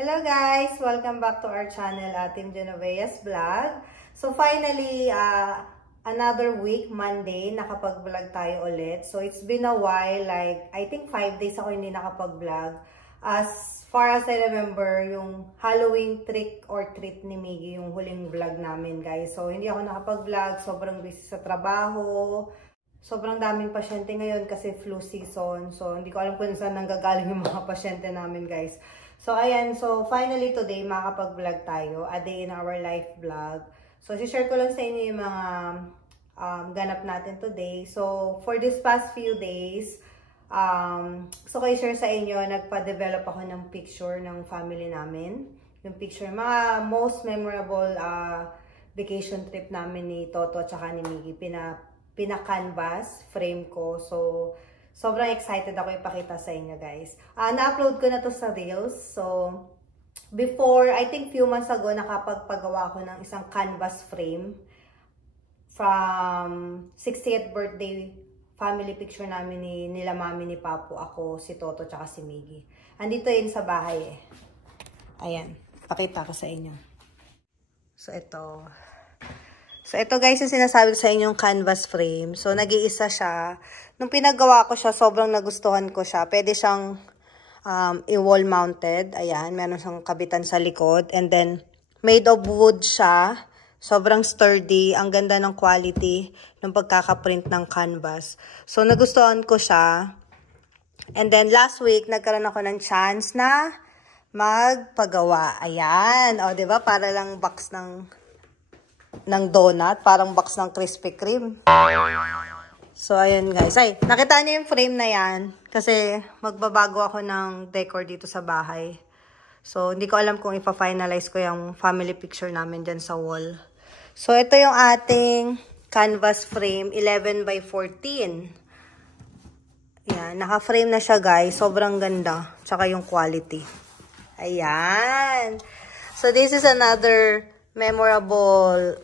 Hello guys! Welcome back to our channel, Team Genovea's Vlog. So finally, another week, Monday, nakapag-vlog tayo ulit. So it's been a while, like I think 5 days ako hindi nakapag-vlog. As far as I remember, yung Halloween trick or treat ni Miggy, yung huling vlog namin guys. So hindi ako nakapag-vlog, sobrang busy sa trabaho. Sobrang daming pasyente ngayon kasi flu season. So, hindi ko alam kung saan nanggagaling yung mga pasyente namin, guys. So, ayan. So, finally today, makakapag-vlog tayo. A day in our life vlog. So, share ko lang sa inyo yung mga ganap natin today. So, for this past few days, gusto ko i-share sa inyo, nagpa-develop ako ng picture ng family namin. Yung picture, mga most memorable vacation trip namin ni Toto at saka ni Miggy. Pina-canvas frame ko. So, sobrang excited ako ipakita sa inyo, guys. Na-upload ko na to sa Reels. So, before, I think few months ago, nakapagpagawa ko ng isang canvas frame from 60th birthday family picture namin nila mami ni Papu, ako, si Toto, tsaka si Miggy. Andito yun sa bahay eh. Ayan. Pakita ko sa inyo. So, ito. So, ito guys, yung sinasabi sa inyong canvas frame. So, nag-iisa siya. Nung pinagawa ko siya, sobrang nagustuhan ko siya. Pwede siyang i-wall mounted. Ayan, meron siyang kabitan sa likod. And then, made of wood siya. Sobrang sturdy. Ang ganda ng quality ng pagkakaprint ng canvas. So, nagustuhan ko siya. And then, last week, nagkaroon ako ng chance na magpagawa. Ayan. O, diba? Para lang box ng donut, parang box ng Krispy Kreme. So, ayun guys. Ay, nakita niyo yung frame na yan. Kasi, magbabago ako ng decor dito sa bahay. So, hindi ko alam kung ipa-finalize ko yung family picture namin dyan sa wall. So, ito yung ating canvas frame, 11 by 14. Yan, naka-frame na siya guys. Sobrang ganda. Tsaka yung quality. Ayan. So, this is another memorable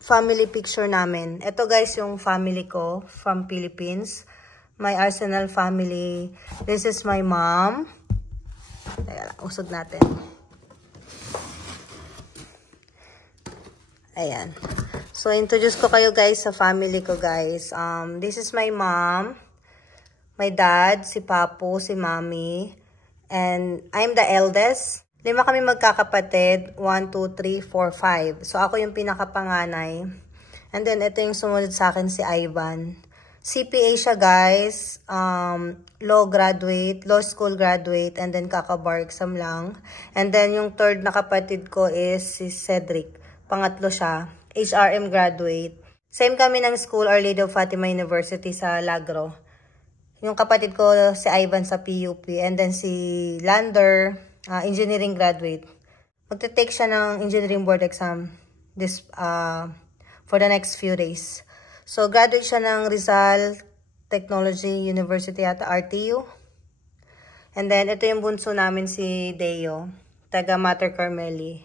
family picture namin. Ito guys yung family ko from Philippines. My Arsenal family. This is my mom. Ayan, usog natin. Ayan. So, introduce ko kayo guys sa family ko guys. This is my mom. My dad, si Papu, si Mami. And I'm the eldest. 5 kami magkakapatid. 1, 2, 3, 4, 5. So, ako yung pinakapanganay. And then, ito yung sumunod sa akin, si Ivan. CPA siya, guys. Law school graduate. And then, kaka-bar exam lang. And then, yung third na kapatid ko is si Cedric. Pangatlo siya. HRM graduate. Same kami ng school, Our Lady of Fatima University sa Lagro. Yung kapatid ko, si Ivan sa PUP. And then, si Lander, engineering graduate. Magte-take siya ng engineering board exam for the next few days. So, graduate siya ng Rizal Technology University at RTU. And then, ito yung bunso namin si Deo, taga Mater Carmeli.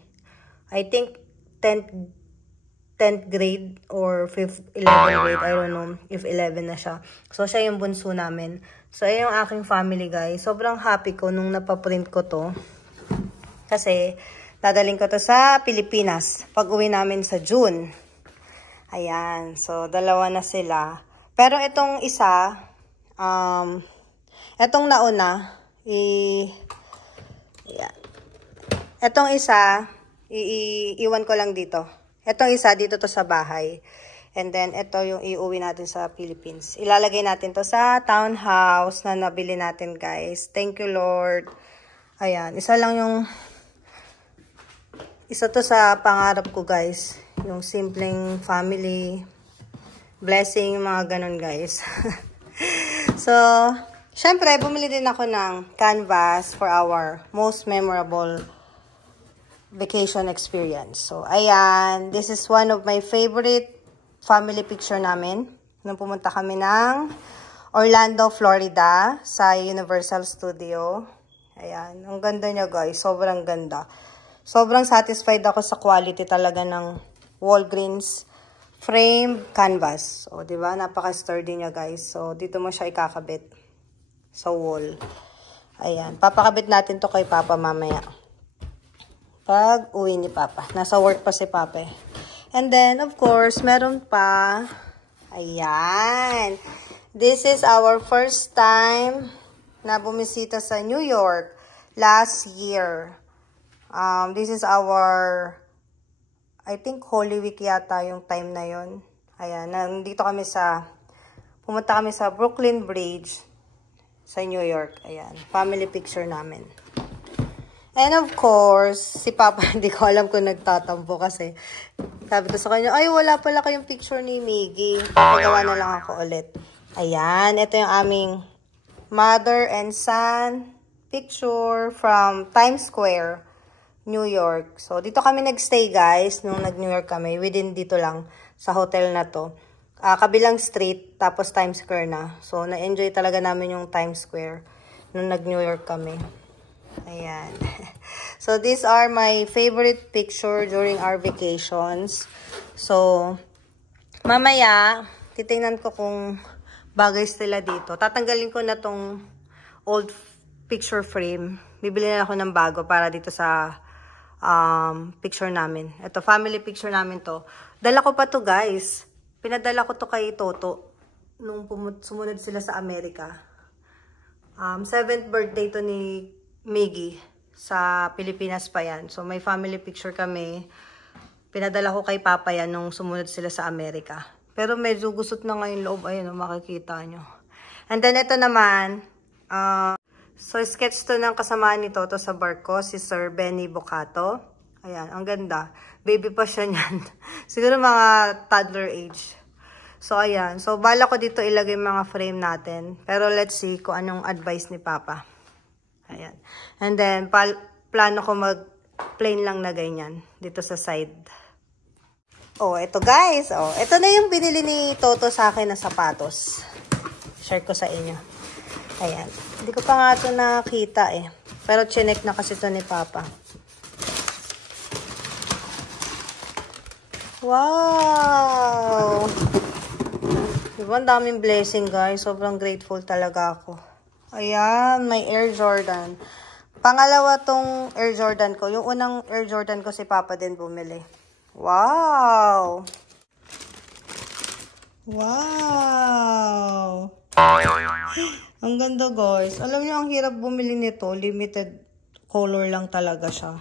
I think 10th grade or 11th grade. I don't know if 11 na siya. So, siya yung bunso namin. So, ayun yung aking family, guys. Sobrang happy ko nung napaprint ko to. Kasi, dadaling ko to sa Pilipinas. Pag-uwi namin sa June. Ayan. So, dalawa na sila. Pero itong isa, itong nauna, itong isa, iiwan ko lang dito. Itong isa, dito to sa bahay. And then, ito yung iuwi natin sa Philippines. Ilalagay natin to sa townhouse na nabili natin, guys. Thank you, Lord. Ayan. Isa to sa pangarap ko, guys. Yung simpleng family, blessing, mga ganun, guys. So, syempre, bumili din ako ng canvas for our most memorable vacation experience. So, ayan. This is one of my favorite family picture namin. Nung pumunta kami ng Orlando, Florida sa Universal Studio. Ayan. Ang ganda niya guys. Sobrang ganda. Sobrang satisfied ako sa quality talaga ng Walgreens frame canvas. O, diba? Napaka-sturdy niya guys. So, dito mo siya ikakabit sa wall. Ayan. Papakabit natin to kay Papa mamaya. Pag uwi ni Papa. Nasa work pa si Papa. And then, of course, meron pa. Ayan. This is our first time na bumisita sa New York last year. This is our, I think, Holy Week yata yung time na yon. Ayan. Pumunta kami sa Brooklyn Bridge sa New York. Ayan. Family picture namin. And of course, si Papa, hindi ko alam kung nagtatampo kasi sabi ko sa kanya, ay wala pala kayong picture ni Miggy. Nagawa na lang ako ulit. Ayan, ito yung aming mother and son picture from Times Square, New York. So, dito kami nagstay guys, nung nag-New York kami. Within dito lang sa hotel na to. Kabilang street, tapos Times Square na. So, na-enjoy talaga namin yung Times Square nung nag-New York kami. Ayan. So, these are my favorite picture during our vacations. So, mamaya, titingnan ko kung bagay sila dito. Tatanggalin ko na tong old picture frame. Bibili na ako ng bago para dito sa picture namin. Ito, family picture namin to. Dala ko pa to guys. Pinadala ko to kay Toto nung sumunod sila sa Amerika. 7th birthday to ni Miggy. Sa Pilipinas pa yan. So, may family picture kami. Pinadala ko kay Papa yan nung sumunod sila sa Amerika. Pero medyo gusot na ngayon loob. Ayun, makikita nyo. And then, ito naman. So, sketch to ng kasamaan ni Toto sa barko. Si Sir Benny Bocato. Ayan, ang ganda. Baby pa siya niyan. Siguro mga toddler age. So, ayan. So, bala ko dito ilagay mga frame natin. Pero let's see kung anong advice ni Papa. Ayan. And then, plano ko mag-plain lang na ganyan. Dito sa side. Oh, ito guys. Oh, ito na yung binili ni Toto sa akin na sapatos. Share ko sa inyo. Ayan. Hindi ko pa nga ito nakita eh. Pero chinek na kasi ito ni Papa. Wow! Diba, ang daming blessing guys. Sobrang grateful talaga ako. Ayan, may Air Jordan. Pangalawa tong Air Jordan ko. Yung unang Air Jordan ko si Papa din bumili. Wow! Wow! Ang ganda guys. Alam niyo, ang hirap bumili nito. Limited color lang talaga siya.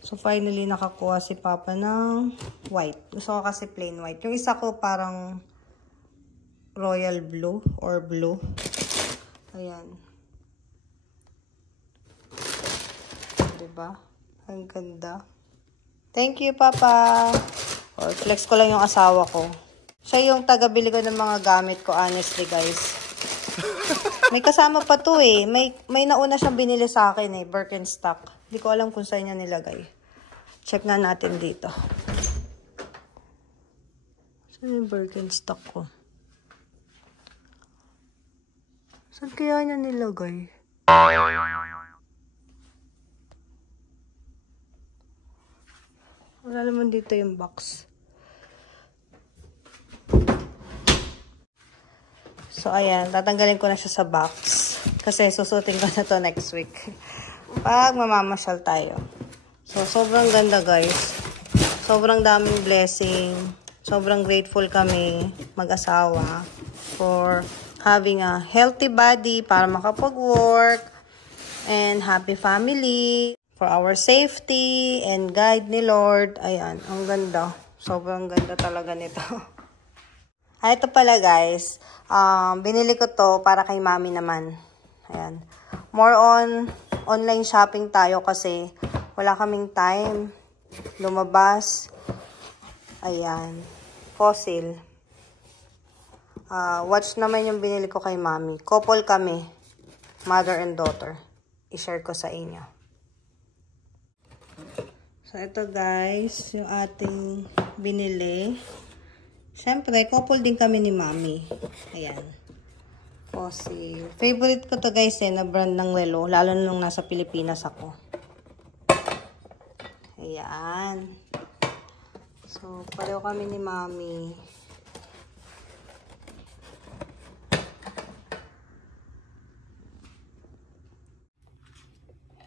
So, finally, nakakuha si Papa ng white. Gusto ko kasi plain white. Yung isa ko parang royal blue or blue. Ayan. Diba? Ang ganda. Thank you, Papa. O, flex ko lang yung asawa ko. Siya yung taga-bili ko ng mga gamit ko, honestly, guys. May kasama pa to eh. May nauna siyang binili sa akin eh, Birkenstock. Hindi ko alam kung saan niya nilagay. Check na natin dito. Saan yung Birkenstock ko? Saan kaya niya nilagay? Wala naman dito yung box. So, ayan. Tatanggalin ko na siya sa box. Kasi susutin ko na to next week. Pag mamamasyal tayo. So, sobrang ganda guys. Sobrang daming blessing. Sobrang grateful kami mag-asawa for having a healthy body para makapag-work, and happy family, for our safety, and guide ni Lord. Ayan, ang ganda. Sobrang ganda talaga nito. Ito pala guys, binili ko to para kay mami naman. Ayan. More on online shopping tayo kasi wala kaming time lumabas. Ayan. Fossil. Watch naman yung binili ko kay mami. Couple kami. Mother and daughter. I-share ko sa inyo. So, ito guys. Yung ating binili. Siyempre, couple din kami ni mami. Ayan. Fossil. Favorite ko to guys na brand ng Lelo. Lalo na nung nasa Pilipinas ako. Ayan. So, pareho kami ni mami.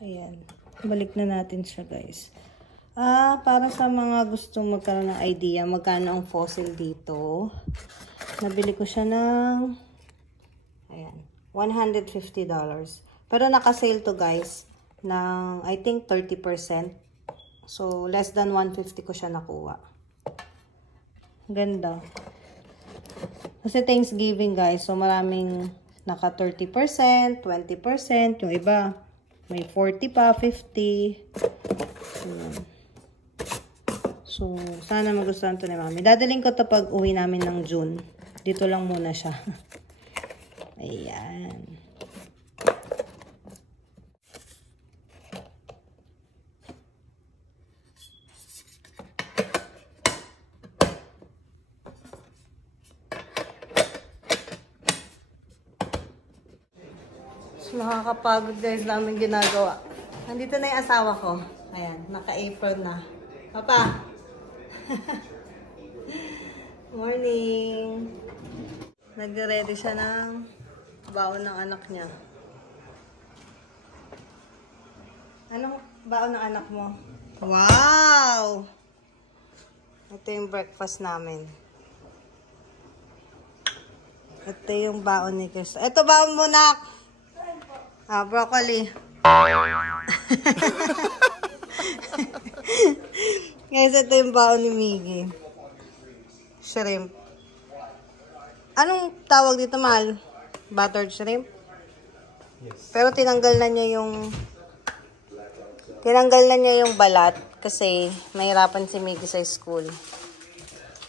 Ayan. Balik na natin siya, guys. Para sa mga gustong magkaroon ng idea, magkano ang fossil dito. Nabili ko siya ng, ayan, $150. Pero naka-sale to guys, ng, I think, 30%. So, less than 150 ko siya nakuha. Ganda. Kasi Thanksgiving guys, so maraming naka 30%, 20%, yung iba may 40 pa, 50. So, sana magustuhan to ni Mami. Dadaling ko to pag uwi namin ng June. Dito lang muna siya. Ayan. Nakakapagod guys, daming ginagawa. Nandito na yung asawa ko. Ayan, naka-apron na. Papa! Morning! Nag-ready siya ng baon ng anak niya. Anong baon ng anak mo? Wow! Ito yung breakfast namin. Ito yung baon ni Chris. Ito baon mo, nak! Broccoli. Guys, ito yung baon ni Miggy. Shrimp. Anong tawag dito, mahal? Buttered shrimp? Yes. Pero tinanggal na niya yung balat kasi mahirapan si Miggy sa school.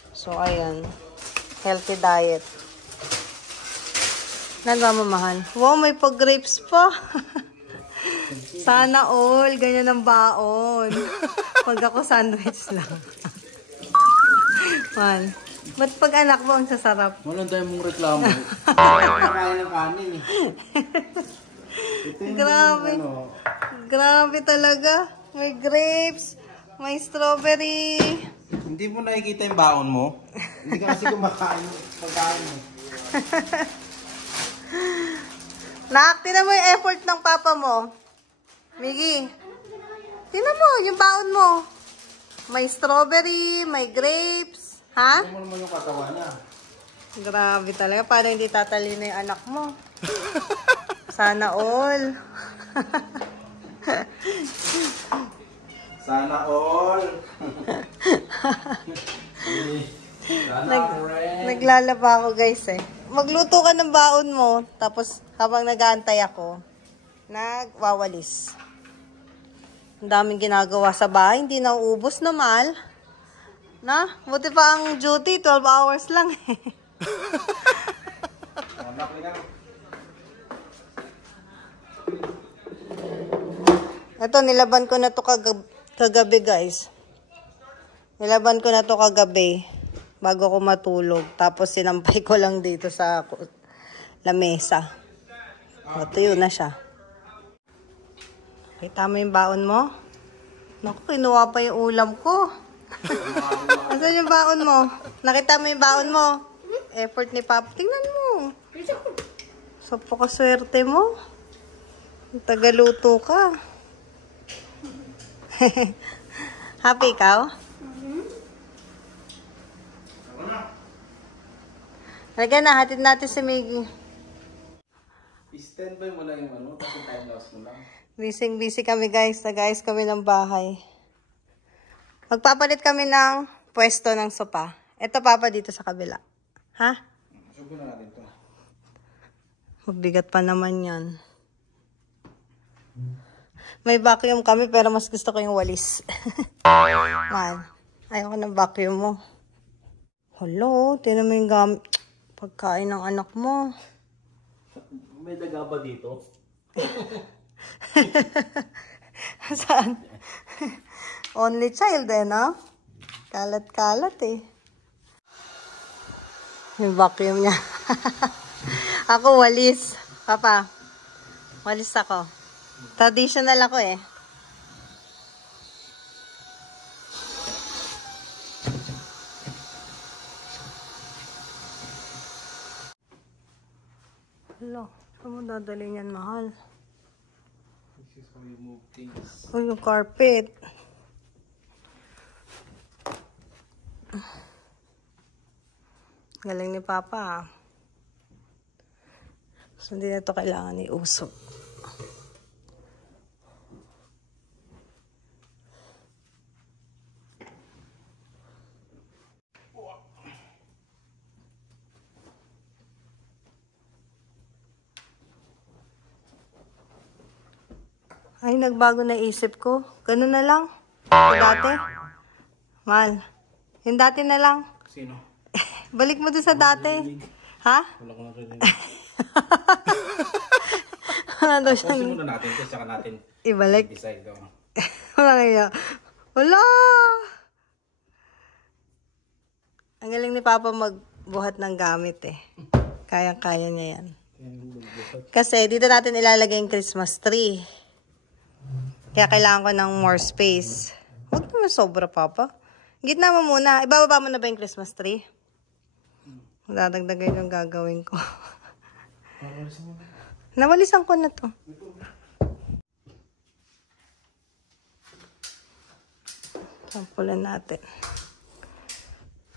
So, ayan. Healthy diet. Nagmamahal. Wow, may pag-grapes pa. Sana all. Ganyan ang baon. Pag ako sandwich lang. Man. Ba't pag anak mo ang sasarap? Walang tayo mong reklamo. Kakain ng kanin eh. Grabe. Grabe talaga. May grapes. May strawberry. Hindi mo nakikita yung baon mo? Hindi ka kasi kumakain pagkain mo. Nak, tinan mo yung effort ng papa mo. Miggy, tinan mo yung baon mo. May strawberry, may grapes. Ha? Ano mo naman yung katawan niya? Grabe talaga. Paano hindi tatalino yung anak mo? Sana all. Sana all. Naglalaba ako guys eh. Magluto ka ng baon mo. Tapos habang nag-aantay ako, nagwawalis. Ang daming ginagawa sa bahay. Hindi nauubos na, mahal. Na? Buti pa ang duty, 12 hours lang eh. Ito, nilaban ko na to kagabi guys. Nilaban ko na to kagabi bago ko matulog. Tapos sinampay ko lang dito sa lamesa. Ito yun na siya. Kita mo yung baon mo? Naku, kinuha pa yung ulam ko. Asan yung baon mo? Nakita mo yung baon mo? Effort ni Papa. Tingnan mo. So, pakaswerte mo. Tagaluto ka. Happy ikaw? Lagyan na, hatid natin si Miggy. I-standby mo lang yung ano, tapos time loss mo lang. Busy kami guys. Nag-ayos kami ng bahay. Magpapalit kami ng pwesto ng sopa. Ito papa dito sa kabila. Ha? Subo na natin ito. Mabigat pa naman yan. May vacuum kami pero mas gusto ko yung walis. Man, ayoko ng vacuum mo. Hello, tinan mo yung pagkain ng anak mo. May daga ba dito? Saan? Only child eh, no? Kalat-kalat eh. Yung vacuum niya. Ako walis. Papa, walis ako. Traditional ako eh. Hello, saan mo dadalhin yan, mahal? This is how you move things. Oh, yung carpet. Galing ni Papa. So, hindi na ito kailangan iusok. Ay, nagbago na isip ko. Ganun na lang. Yung dati. Mal. Yung dati na lang. Sino? Balik mo doon sa dati. Ha? Wala ko nakarinig. Wala daw siya. Tapusin muna natin kasi saka natin ibalik. decide daw. Wala kaya. Wala! Ang galing ni Papa magbuhat ng gamit eh. Kayang-kaya niya yan. Kasi dito natin ilalagay yung Christmas tree. Kaya kailangan ko ng more space. Huwag naman sobra, Papa. Gitna mo muna. Ibababa mo na ba yung Christmas tree? Dadagdagan yung gagawin ko. Nawalisan ko na to. Sampulan natin.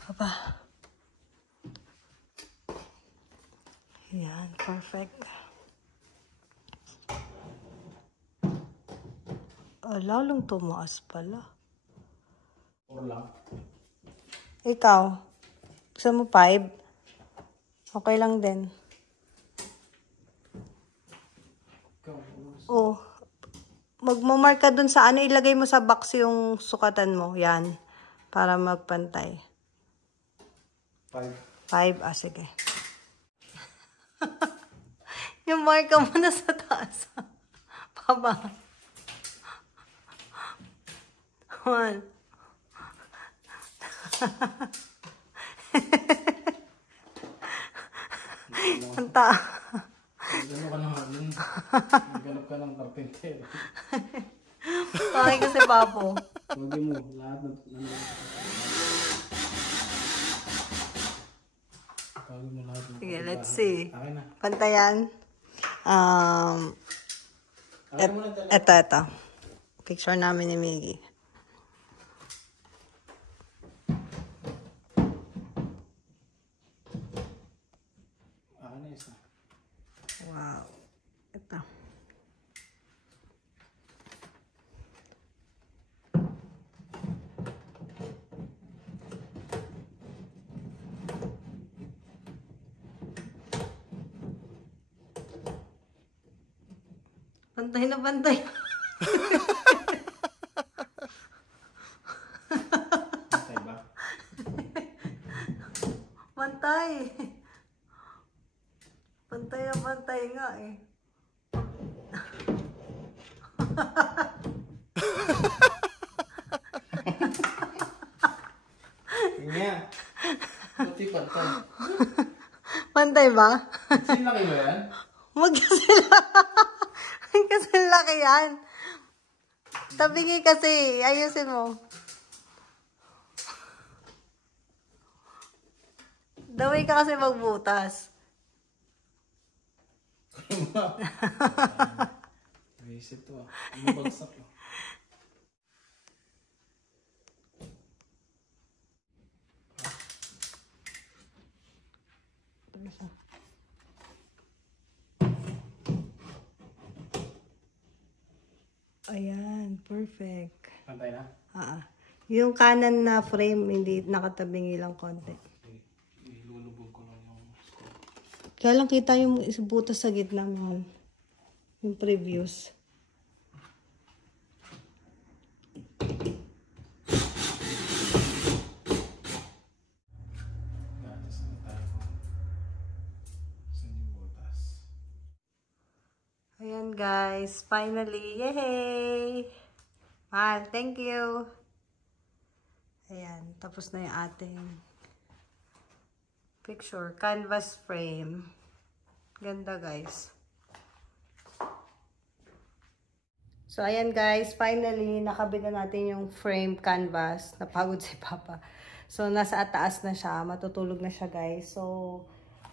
Papa. Ayan, perfect. Lalong tumaas pala. Or lang. Ikaw, gusto mo 5? Okay lang din. Oh, magmamark ka dun sa ano, ilagay mo sa box yung sukatan mo. Yan. Para magpantay. 5. 5? Ah, sige. Yung marka mo na sa taas. Papa. 1. Anta. Gano'n ka ng hangin. Gano'n ka ng carpenter. Bakit kasi, Papo? Huwag mo. Lahat ng... Tawagin mo lahat ng... Sige, let's see. Akin na. Pantayan. Akin mo na talaga. Ito. Picture namin ni Miggy. Akin na isa. Wow. Ito. Pantay na pantay. Pantay ba? Pantay. Pantay na pantay nga eh. Nga. Buti pantay. Pantay ba? Sinlaki mo yan? Kasi laki yan. Tabingi kasi. Ayusin mo. Daway ka kasi magbutas. Isip to ah. Ano bagsak ah. Ayan, perfect. Pantay na? Yung kanan na frame, hindi nakatabingi lang konti. Ilulubog ko lang yung... Kaya lang kita yung butas sa gitna mo. Yung previous. Gatas na tayo kung saan yung butas. Ayan guys, finally, yay! Mahal, thank you! Ayan, tapos na yung ating picture, canvas frame. Ganda guys. So ayan guys, finally, nakabit na natin yung frame canvas. Napagod si Papa. So nasa taas na siya, matutulog na siya guys. So,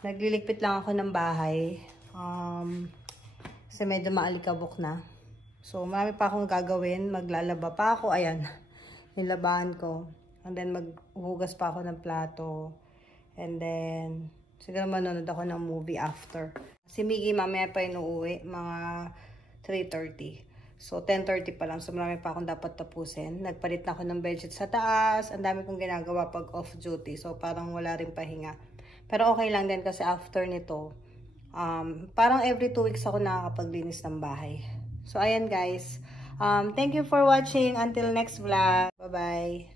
nagliligpit lang ako ng bahay. Kasi medyo maalikabok na. So, marami pa akong gagawin. Maglalaba pa ako. Ayan. Nilabahan ko. And then, maghugas pa ako ng plato. And then, siguro manonood ako ng movie after. Si Miggy mamaya pa inuuwi, mga 3:30. So, 10:30 pa lang. So, marami pa akong dapat tapusin. Nagpalit na ako ng bedsheet sa taas. Ang dami kong ginagawa pag off-duty. So, parang wala rin pahinga. Pero okay lang din kasi after nito, parang every 2 weeks ako nakakapaglinis ng bahay. So, ayan guys. Thank you for watching. Until next vlog. Bye-bye.